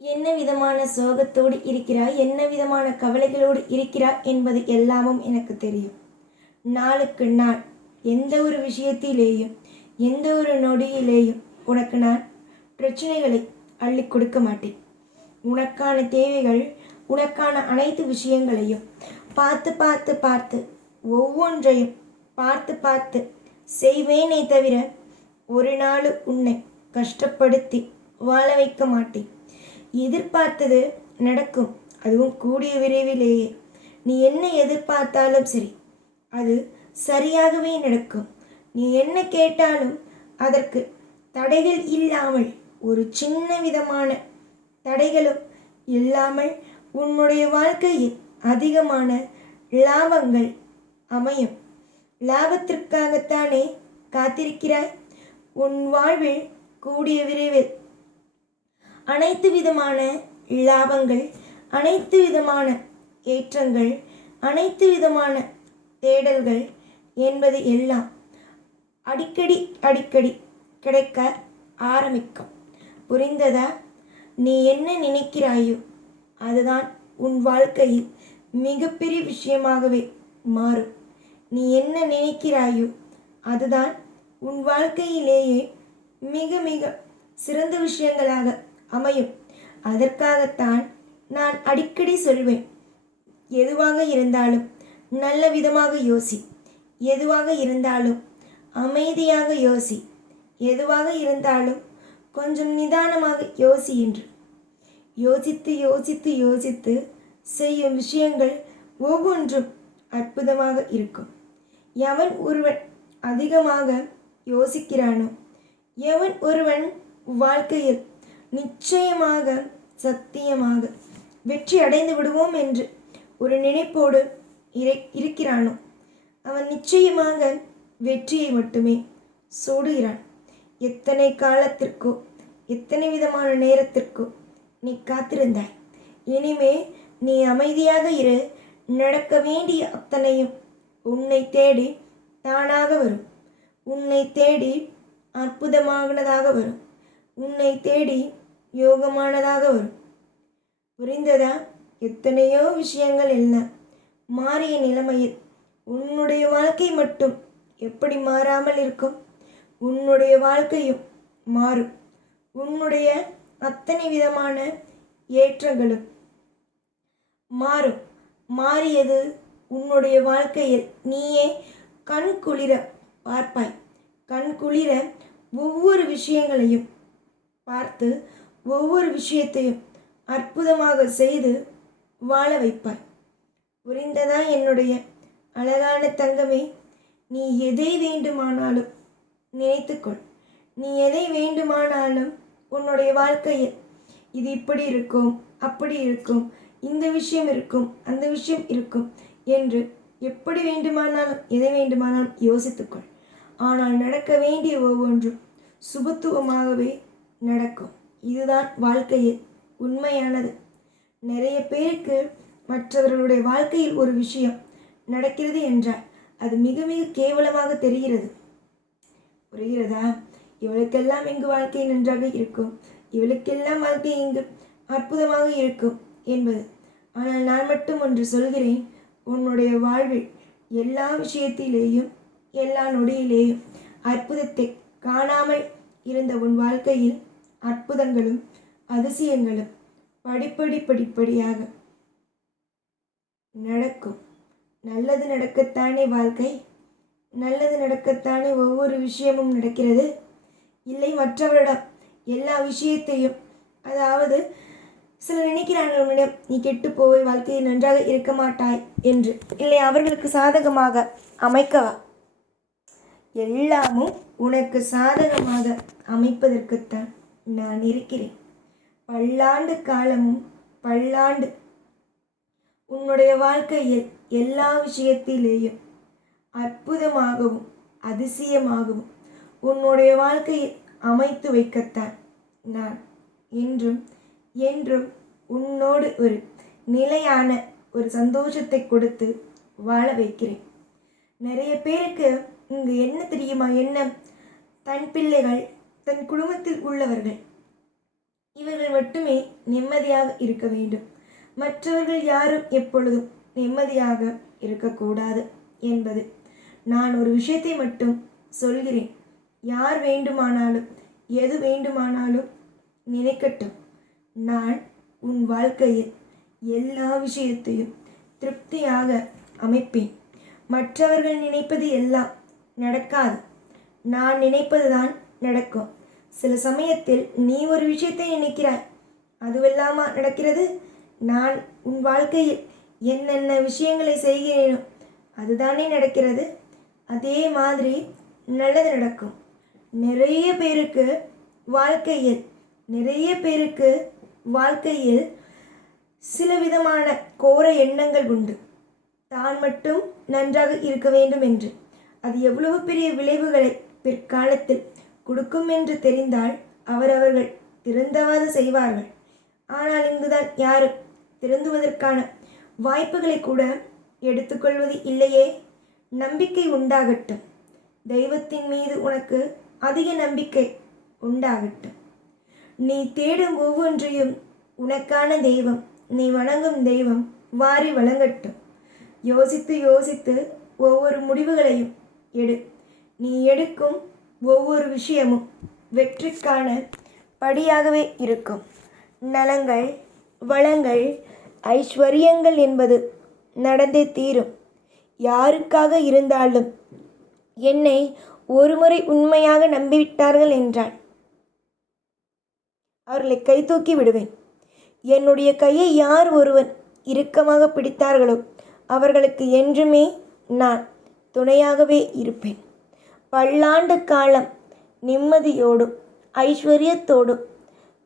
என்ன விதமான சோகத்தோடு இருக்கிறாய், என்ன விதமான கவலைகளோடு இருக்கிறாய் என்பது எல்லாமும் எனக்கு தெரியும். நாளுக்கு நாள் எந்த ஒரு விஷயத்திலேயும் எந்த ஒரு நொடியிலேயும் உனக்கு நான் பிரச்சனைகளை அள்ளி கொடுக்க மாட்டேன். உனக்கான தேவைகள், உனக்கான அனைத்து விஷயங்களையும் பார்த்து பார்த்து பார்த்து ஒவ்வொன்றையும் பார்த்து பார்த்து செய்வேனே தவிர ஒரு நாள் உன்னை கஷ்டப்படுத்தி வாழ வைக்க மாட்டேன். எதிர்பார்த்தது நடக்கும், அதுவும் கூடிய விரைவிலேயே. நீ என்ன எதிர்பார்த்தாலும் சரி, அது சரியாகவே நடக்கும். நீ என்ன கேட்டாலும் அதற்கு தடைகள் இல்லாமல், ஒரு சின்ன விதமான தடைகளும் இல்லாமல் உன்னுடைய வாழ்க்கையில் அதிகமான லாபங்கள் அமையும். லாபத்திற்காகத்தானே காத்திருக்கிறாய்? உன் வாழ்வில் கூடிய விரைவில் அனைத்து விதமான லாபங்கள், அனைத்து விதமான ஏற்றங்கள், அனைத்து விதமான தேடல்கள் என்பது எல்லாம் அடிக்கடி அடிக்கடி கிடைக்க ஆரம்பிக்கும். புரிந்ததா? நீ என்ன நினைக்கிறாயோ அதுதான் உன் வாழ்க்கையில் மிகப்பெரிய விஷயமாகவே மாறும். நீ என்ன நினைக்கிறாயோ அதுதான் உன் வாழ்க்கையிலேயே மிக மிக சிறந்த விஷயங்களாக அமையும். அதற்காகத்தான் நான் அடிக்கடி சொல்வேன், எதுவாக இருந்தாலும் நல்ல விதமாக யோசி, எதுவாக இருந்தாலும் அமைதியாக யோசி, எதுவாக இருந்தாலும் கொஞ்சம் நிதானமாக யோசி என்று. யோசித்து யோசித்து யோசித்து செய்யும் விஷயங்கள் ஒவ்வொன்றும் அற்புதமாக இருக்கும். எவன் ஒருவன் அதிகமாக யோசிக்கிறானோ, எவன் ஒருவன் வாழ்க்கையில் நிச்சயமாக சத்தியமாக வெற்றி அடைந்து விடுவோம் என்று ஒரு நினைப்போடு இருக்கிறானோ, அவன் நிச்சயமாக வெற்றியை மட்டுமே சூடுகிறான். எத்தனை காலத்திற்கோ, எத்தனை விதமான நேரத்திற்கோ நீ காத்திருந்தாய். இனிமே நீ அமைதியாக இரு. நடக்க வேண்டிய அத்தனையும் உன்னை தேடி தானாக வரும். உன்னை தேடி அற்புதமானதாக வரும். உன்னை தேடி யோகமானதாக வரும். புரிந்ததா? எத்தனையோ விஷயங்கள் எல்லாம் மாறிய நிலைமையில் உன்னுடைய வாழ்க்கை மட்டும் எப்படி மாறாமல் இருக்கும்? உன்னுடைய வாழ்க்கையும் மாறும். உன்னுடைய அத்தனை விதமான ஏற்றங்களும் மாறும். மாறியது உன்னுடைய வாழ்க்கையில் நீயே கண் குளிர பார்ப்பாய். கண் குளிர ஒவ்வொரு விஷயங்களையும் பார்த்து ஒவ்வொரு விஷயத்தையும் அற்புதமாக செய்து வாழ வைப்பாய். புரிந்ததா என்னுடைய அழகான தங்கமே? நீ எதை வேண்டுமானாலும் நினைத்துக்கொள். நீ எதை வேண்டுமானாலும் உன்னுடைய வாழ்க்கையில் இது இப்படி இருக்கும், அப்படி இருக்கும், இந்த விஷயம் இருக்கும், அந்த விஷயம் இருக்கும் என்று எப்படி வேண்டுமானாலும் எதை வேண்டுமானாலும் யோசித்துக்கொள். ஆனால் நடக்க வேண்டிய ஒவ்வொன்றும் சுபத்துவமாகவே நடக்கும். இதுதான் வாழ்க்கையில் உண்மையானது. நிறைய பேருக்கு மற்றவர்களுடைய வாழ்க்கையில் ஒரு விஷயம் நடக்கிறது என்றால் அது மிக மிக கேவலமாக தெரிகிறது. புரிகிறதா? இவளுக்கெல்லாம் இங்கு வாழ்க்கை நன்றாக இருக்கும், இவளுக்கெல்லாம் வாழ்க்கை இங்கு அற்புதமாக இருக்கும் என்பது. ஆனால் நான் மட்டும் ஒன்று சொல்கிறேன், உன்னுடைய வாழ்வில் எல்லா விஷயத்திலேயும் எல்லா நொடியிலேயும் அற்புதத்தை காணாமல் இருந்த உன் வாழ்க்கையில் அற்புதங்களும் அதிசயங்களும் படிப்படியாக நடக்கும். நல்லது நடக்கத்தானே வாழ்க்கை, நல்லது நடக்கத்தானே ஒவ்வொரு விஷயமும் நடக்கிறது. இல்லை மற்றவரிடம் எல்லா விஷயத்தையும், அதாவது சிலர் நினைக்கிறார்கள் உன்னிடம் நீ கெட்டு போய் வாழ்க்கையில் நன்றாக இருக்க மாட்டாய் என்று. இல்லை, அவர்களுக்கு சாதகமாக அமைக்கவா? எல்லாமும் உனக்கு சாதகமாக அமைப்பதற்குத்தான் நான் இருக்கிறேன். பல்லாண்டு காலமும் பல்லாண்டு உன்னுடைய வாழ்க்கையில் எல்லா விஷயத்திலேயும் அற்புதமாகவும் அதிசயமாகவும் உன்னுடைய வாழ்க்கையில் அமைத்து வைக்கத்தான் நான் என்றும் என்றும் உன்னோடு ஒரு நிலையான ஒரு சந்தோஷத்தை கொடுத்து வாழ வைக்கிறேன். நிறைய பேருக்கு இங்கு என்ன தெரியுமா? என்ன, தன் பிள்ளைகள், தன் குடும்பத்தில் உள்ளவர்கள் இவர்கள் மட்டுமே நிம்மதியாக இருக்க வேண்டும். மற்றவர்கள் யாரும் எப்பொழுதும் நிம்மதியாக இருக்கக்கூடாது என்பது. நான் ஒரு விஷயத்தை மட்டும் சொல்கிறேன். யார் வேண்டுமானாலும் எது வேண்டுமானாலும் நினைக்கட்டும். நான் உன் வாழ்க்கையில் எல்லா விஷயத்தையும் திருப்தியாக அமைப்பேன். மற்றவர்கள் நினைப்பது எல்லாம் நடக்காது. நான் நினைப்பதுதான் நடக்கும். சில சமயத்தில் நீ ஒரு விஷயத்தை நினைக்கிறாய், அதுவெல்லாமா நடக்கிறது? நான் உன் வாழ்க்கையில் என்னென்ன விஷயங்களை செய்கிறேனோ அதுதானே நடக்கிறது. அதே மாதிரி நல்லது நடக்கும். நிறைய பேருக்கு வாழ்க்கையில் சில விதமான கோர எண்ணங்கள் உண்டு. தான் மட்டும் நன்றாக இருக்க வேண்டும் என்று. அது எவ்வளவு பெரிய விளைவுகளை பிற்காலத்தில் கொடுக்கும் என்று தெரிந்தால் அவர்கள் திருந்தவாது செய்வார்கள். ஆனால் இங்குதான் யாரும் திருந்துவதற்கான வாய்ப்புகளை கூட எடுத்துக்கொள்வது இல்லையே. நம்பிக்கை உண்டாகட்டும். தெய்வத்தின் மீது உனக்கு அதிக நம்பிக்கை உண்டாகட்டும். நீ தேடும் ஒவ்வொன்றையும் உனக்கான தெய்வம், நீ வணங்கும் தெய்வம் வாரி வழங்கட்டும். யோசித்து ஒவ்வொரு முடிவுகளையும் எடு. நீ எடுக்கும் ஒவ்வொரு விஷயமும் வெற்றிக்கான படியாகவே இருக்கும். நலங்கள், வளங்கள், ஐஸ்வர்யங்கள் என்பது நடந்தே தீரும். யாருக்காக இருந்தாலும் என்னை ஒருமுறை உண்மையாக நம்பிவிட்டார்கள் என்றால் அவர்களை கை தூக்கி விடுவேன். என்னுடைய கையை யார் ஒருவன் இறுக்கமாக பிடித்தார்களோ அவர்களுக்கு என்றுமே நான் துணையாகவே இருப்பேன். பல்லாண்டு காலம் நிம்மதியோடும் ஐஸ்வர்யத்தோடும்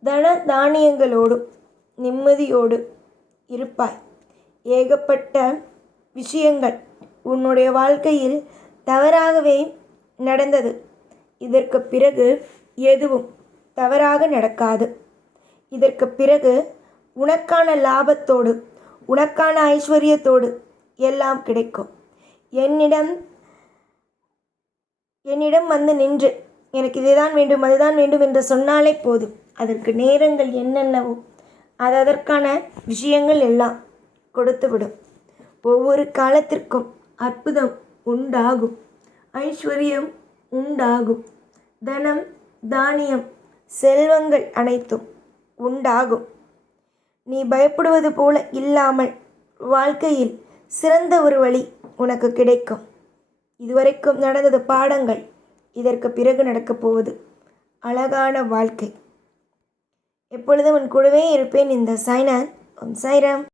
தன தானியங்களோடும் நிம்மதியோடு இருப்பாய். ஏகப்பட்ட விஷயங்கள் உன்னுடைய வாழ்க்கையில் தவறாகவே நடந்தது. இதற்கு பிறகு எதுவும் தவறாக நடக்காது. இதற்கு பிறகு உனக்கான லாபத்தோடு உனக்கான ஐஸ்வர்யத்தோடு எல்லாம் கிடைக்கும். என்னிடம் வந்து நின்று எனக்கு இதுதான் வேண்டும் அதுதான் வேண்டும் என்று சொன்னாலே போதும். அதற்கு நேரங்கள் என்னென்னவோ அதற்கான விஷயங்கள் எல்லாம் கொடுத்துவிடும். ஒவ்வொரு காலத்திற்கும் அற்புதம் உண்டாகும். ஐஸ்வர்யம் உண்டாகும். தனம், தானியம், செல்வங்கள் அனைத்தும் உண்டாகும். நீ பயப்படுவது போல இல்லாமல் வாழ்க்கையில் சிறந்த ஒரு வழி உனக்கு கிடைக்கும். இதுவரைக்கும் நடந்தது பாடங்கள். இதற்கு பிறகு நடக்கப் போவது அழகான வாழ்க்கை. எப்பொழுதும் உன் கூடவே இருப்பேன். இந்த சாய்நாத். ஓம் சாய்ராம்.